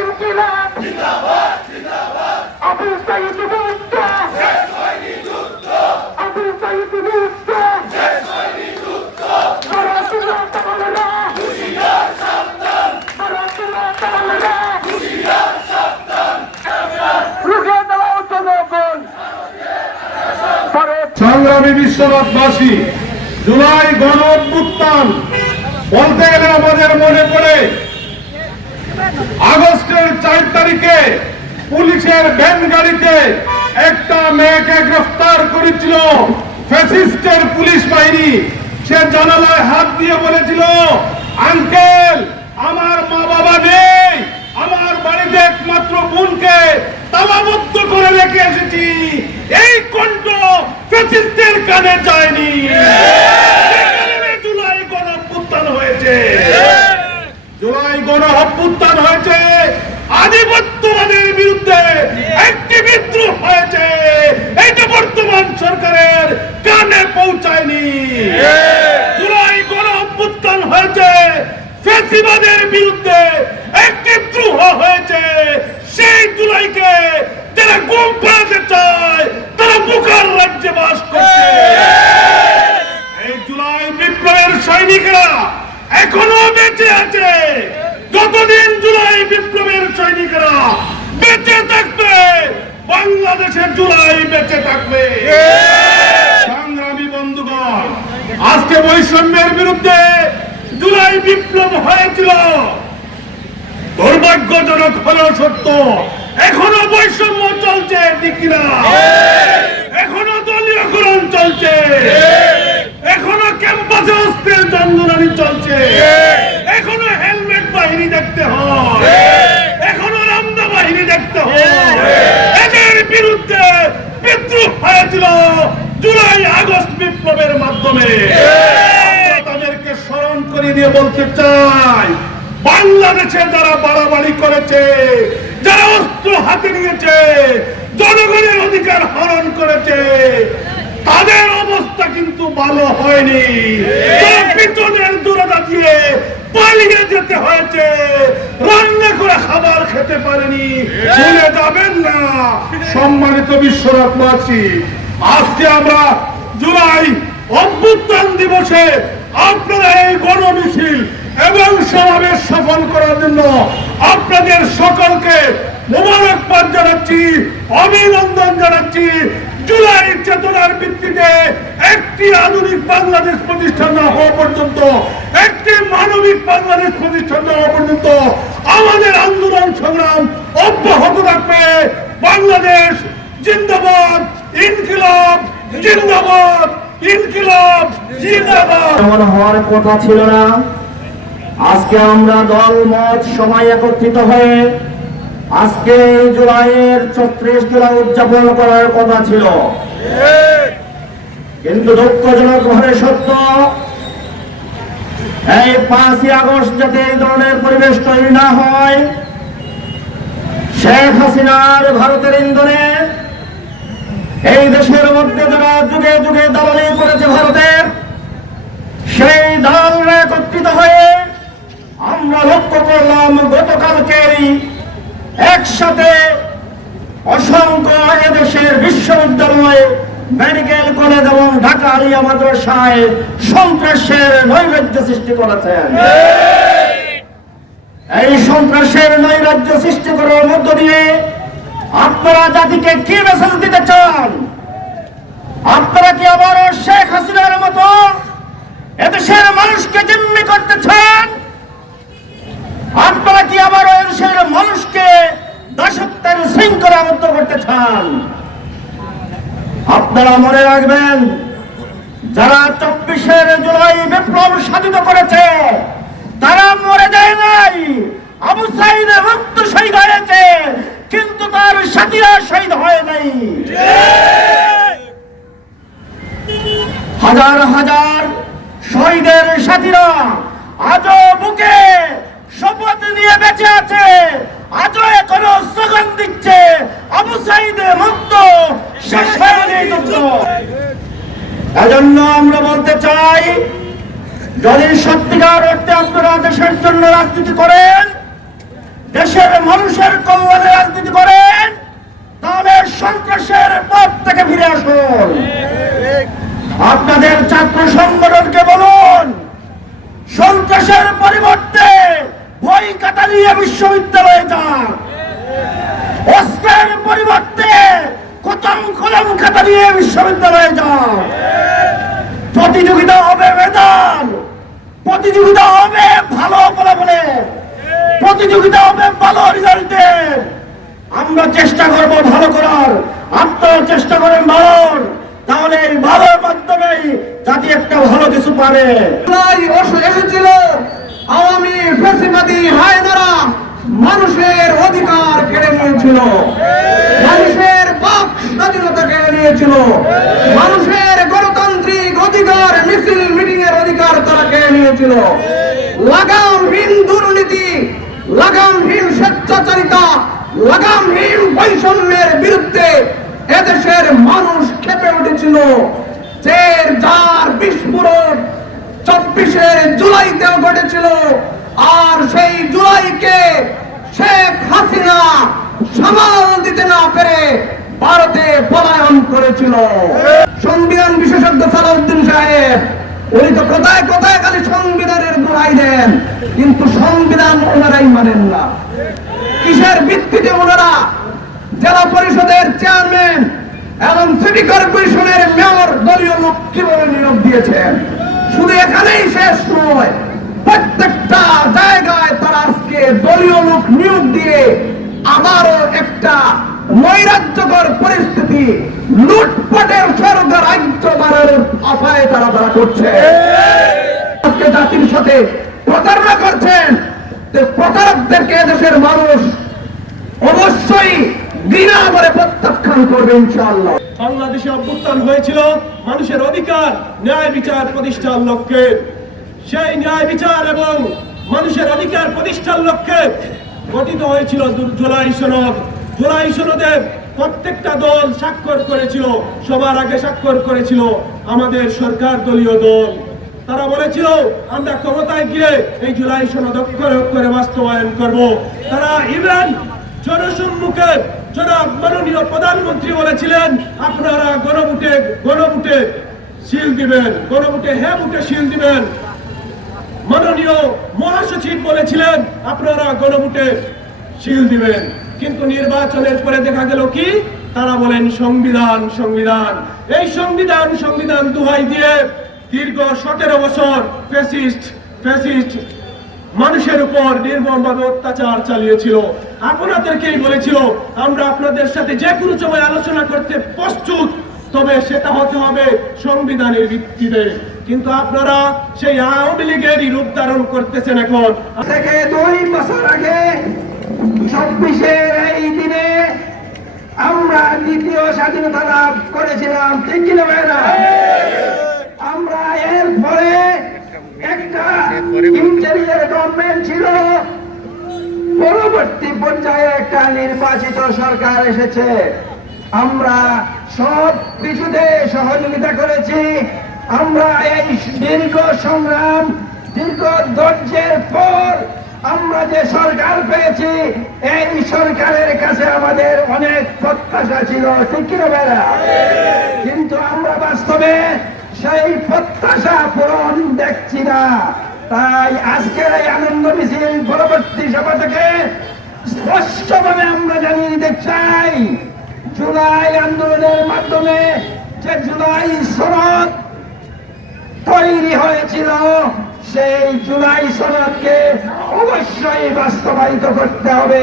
ইনকিলাব জিন্দাবাদ জিন্দাবাদ আবু সাইদ মুক্ত শেষ হয়নি যুদ্ধ আবু সাইদ মুক্ত শেষ হয়নি যুদ্ধ ভারতীয় তামালরা হুশিয়ার সাবধান ভারতীয় তামালরা হুশিয়ার সাবধান রুখে দাও জনগণ সংগ্রামী বিশ্ববাসী জুলাই গণ অভ্যুত্থান বলতে গেলে আমাদের মনে পড়ে আগস্টের 4 তারিখে পুলিশের ভ্যান গাড়িতে একটা মেয়েকে গ্রেফতার করেছিল ফ্যাসিস্টের পুলিশ বাহিনী। সে জানালায় হাত দিয়ে বলেছিল, আঙ্কেল আমার মা বাবা নেই, আমার বাড়িতে একমাত্র বোনকে তালাবদ্ধ করে রেখে এসেছি। এই কণ্ঠ ফ্যাসিস্টের কানে যায়নি। জুলাই গণ অভ্যুত্থান হয়েছে, জুলাই গণ অভ্যুত্থান হয়েছে, আধিপত্যবাদের বিরুদ্ধে একটি বিদ্রোহ হয়েছে। এইটা বর্তমান সরকারের কানে পৌঁছায়নি। জুলাই গণ অভ্যুত্থান হয়েছে, ফ্যাসিবাদের বিরুদ্ধে একটি বিদ্রোহ হয়েছে। সেই জুলাইকে যারা গুম ফেরাতে চায় তারা বুকার রাজ্যে বাস করছে। এই জুলাই বিপ্লবের সৈনিকরা এখনো বেঁচে আছে। যতদিন জুলাই বিপ্লবের সৈনিকরা বেঁচে থাকবে, বাংলাদেশের জুলাই বেঁচে থাকবে। সংগ্রামী বন্ধুগণ, আজকে বৈষম্যের বিরুদ্ধে জুলাই বিপ্লব হয়েছিল। দুর্ভাগ্যজনক হলেও সত্য, এখনো বৈষম্য চলছে, ঠিক না? এখনো দলীয়করণ চলছে, এখনো ক্যাম্পাসে অস্ত্রের দণ্ডনানি চলছে, এখনো হেলমেট বাহিনী দেখতে হয়, এখনো রামদা বাহিনী দেখতে হয়। এদের বিরুদ্ধে বিদ্রোহ হয়েছিল জুলাই আগস্ট বিপ্লবের মাধ্যমে। তাদেরকে স্মরণ করে দিয়ে বলতে চাই, বাংলাদেশে যারা বাড়াবাড়ি করেছে, যারা অস্ত্র হাতে নিয়েছে, জনগণের অধিকার হরণ করেছে, তাদের অবস্থা কিন্তু ভালো হয়নি। পিছনের দূরতা দিয়ে পালিয়ে যেতে হয়েছে, রান্না করে খাবার খেতে পারেনি। ভুলে যাবেন না সম্মানিত বিশ্ববাসী, আজকে আমরা জুলাই অভ্যুত্থান দিবসে আপনারা এই গণমিছিল এবং সমাবেশ সফল করার জন্য আপনাদের সকলকে মোবারকবাদ জানাচ্ছি, অভিনন্দন জানাচ্ছি। জুলাই চেতনার ভিত্তিতে একটি আধুনিক বাংলাদেশ প্রতিষ্ঠা না হওয়া পর্যন্ত, একটি মানবিক বাংলাদেশ প্রতিষ্ঠা না হওয়া পর্যন্ত আমাদের আন্দোলন সংগ্রাম অব্যাহত থাকবে। বাংলাদেশ জিন্দাবাদ, ইনকিলাব জিন্দাবাদ, ইনকিলাব জিন্দাবাদ। এমন হওয়ার কথা ছিল না। আজকে আমরা দল মত সবাই একত্রিত হয়ে আজকে জুলাইয়ের 34 জুলাই উদযাপন করার কথা ছিল, কিন্তু দুঃখজনক ভাবে সত্য, এই 5ই আগস্ট যাতে এই ধরনের পরিবেশ তৈরি না হয়, শেখ হাসিনার ভারতের ইন্ধনে এই দেশের মধ্যে যারা যুগে যুগে দালালি করেছে ভারতের, সেই দলরা একত্রিত হয়ে আমরা লক্ষ্য করলাম গতকালকেই একসাথে অসংখ্য এদেশের বিশ্ববিদ্যালয়, মেডিকেল কলেজ এবং ঢাকা আলিয়া মাদ্রাসায় সন্ত্রাসের নৈরাজ্য সৃষ্টি করেছেন। এই সন্ত্রাসের নৈরাজ্য সৃষ্টি করার মধ্য দিয়ে আপনারা জাতিকে কি মেসেজ দিতে চান? আপনারা কি আবারও শেখ হাসিনার মতো এদেশের মানুষকে জিম্মি করতে চান? আপনারা কি আবারও এদেশের মানুষকে দাসত্বের শৃঙ্খলা আবদ্ধ করতে চান? আপনারা মনে রাখবেন, যারা 24 জুলাই বিপ্লব সাধিত করেছে তারা মরে যায় নাই। আবু সাইদ মুক্ত শহীদ হয়েছে, কিন্তু তার সাথীরা শহীদ হয় নাই। হাজার হাজার শহীদের সাথীরা আজও বুকে শপথ নিয়ে বেঁচে আছে, আজও এখনো স্লোগান দিচ্ছে আবু সাইদ মুক্ত, শেষ হয়নি যুদ্ধ। এজন্য আমরা বলতে চাই, যদি সত্যিকার অর্থে আপনারা দেশের জন্য রাজনীতি করেন, দেশের মানুষের কল্যাণে রাজনীতি করেন, তাহলে সন্ত্রাসের পথ থেকে ফিরে আসুন। আপনাদের ছাত্র সংগঠনকে বলুন, সন্ত্রাসের পরিবর্তে বই খাতা নিয়ে বিশ্ববিদ্যালয়ে যান, অস্ত্রের পরিবর্তে কলম খাতা নিয়ে বিশ্ববিদ্যালয়ে যান। প্রতিযোগিতা হবে মেধার, প্রতিযোগিতা হবে ভালো ফলাফলে, প্রতিযোগিতা হবে ভালো রেজাল্টের। আমরা চেষ্টা করব ভালো করার, আপনারা চেষ্টা করেন ভালোর, তাহলে এই ভালোর মাধ্যমেই জাতি একটা ভালো কিছু পাবে। এসেছিল আওয়ামী ফ্যাসিবাদী হায়নারা মানুষের অধিকার কেড়ে নিয়েছিল, মানুষের বাক স্বাধীনতা কেড়ে নিয়েছিল, মানুষের গণতান্ত্রিক অধিকার, মিছিল মিটিং এর অধিকার তারা কেড়ে নিয়েছিল। লাগামহীন দুর্নীতি, লাগামহীন স্বেচ্ছাচারিতা, লাগামহীন বৈষম্যের বিরুদ্ধে এদেশের মানুষ ক্ষেপে উঠেছিল। যার বিস্ফোরণ 24 জুলাইতেও ঘটেছিল, আর সেই জুলাইকে শেখ হাসিনা সামাল দিতে না পেরে ভারতে পলায়ন করেছিল। সংবিধান বিশেষজ্ঞ সালাউদ্দিন সাহেব উনি তো কোথায় কোথায় খালি সংবিধানের দোহাই দেন, কিন্তু সংবিধান ওনারাই মানেন না। কিসের ভিত্তিতে ওনারা জেলা পরিষদের চেয়ারম্যান এবং সিটি কর্পোরেশনের মেয়র দলীয় লোক কিভাবে নিয়োগ দিয়েছেন? শুধু এখানেই শেষ নয়, প্রত্যেকটা জায়গায় তারা আজকে দলীয় লোক নিয়োগ দিয়ে আবারও একটা নৈরাজ্যকর পরিস্থিতি, লুটপাটের স্বর্গ রাজ্য বাড়ানোর আপায় তারা করছে। আজকে জাতির সাথে প্রতারণা করছেন, প্রতারকদেরকে দেশের মানুষ অবশ্যই ঘৃণা করে প্রত্যাখ্যান করবে ইনশাআল্লাহ। বাংলাদেশে অভ্যুত্থান হয়েছিল মানুষের অধিকার, ন্যায় বিচার প্রতিষ্ঠার লক্ষ্যে। সেই ন্যায় বিচার এবং মানুষের অধিকার প্রতিষ্ঠার লক্ষ্যে গঠিত হয়েছিল জুলাই সনদ। জুলাই সনদে প্রত্যেকটা দল স্বাক্ষর করেছিল, সবার আগে স্বাক্ষর করেছিল আমাদের সরকার দলীয় দল। তারা বলেছিল আমরা ক্ষমতায় গিয়ে এই জুলাই সনদ অক্ষরে অক্ষরে বাস্তবায়ন করব। তারা ইভেন জনসম্মুখে জনাব মাননীয় প্রধানমন্ত্রী বলেছিলেন আপনারা গণভোটে সিল দিবেন, গণভোটে হ্যাঁ ভোটে সিল দিবেন। মাননীয় মহাসচিব বলেছিলেন আপনারা গণভোটে সিল দিবেন। কিন্তু নির্বাচনের পরে দেখা গেল কি, তারা বলেন সংবিধান সংবিধান। এই সংবিধান দোহাই দিয়ে দীর্ঘ 17 বছর ফ্যাসিস্ট মানুষের উপর নির্মমভাবে অত্যাচার চালিয়েছিল। আপনাদেরকেই বলেছিল আমরা আপনাদের সাথে যে কোনো সময় আলোচনা করতে প্রস্তুত, তবে সেটা হতে হবে সংবিধানের ভিত্তিতে। কিন্তু আপনারা সেই আওয়ামী লীগেরই রূপ ধারণ করতেছেন। এখন থেকে 2 বছর আগে 26-এর এই দিনে আমরা দ্বিতীয় স্বাধীনতা লাভ করেছিলাম, ঠিক কিনা ভাইরা? আমরা এর পরে একটা ইন্টারিয়ার গভর্নমেন্ট ছিল, পরবর্তী পর্যায়ে একটা নির্বাচিত সরকার এসেছে। আমরা সব কিছুতে সহযোগিতা করেছি। আমরা এই দীর্ঘ সংগ্রাম, দীর্ঘ ধৈর্যের পর আমরা যে সরকার পেয়েছি, এই সরকারের কাছে আমাদের অনেক প্রত্যাশা ছিল, ঠিক কিনা ভাইরা? কিন্তু আমরা বাস্তবে সেই প্রত্যাশা পূরণ দেখছি না। তাই আজকের এই আনন্দ মিছিল পরবর্তী সভা থেকে স্পষ্টভাবে আমরা জানিয়ে দিতে চাই, জুলাই আন্দোলনের মাধ্যমে যে জুলাই সনদ তৈরি হয়েছিল, সেই জুলাই সনদকে অবশ্যই বাস্তবায়িত করতে হবে।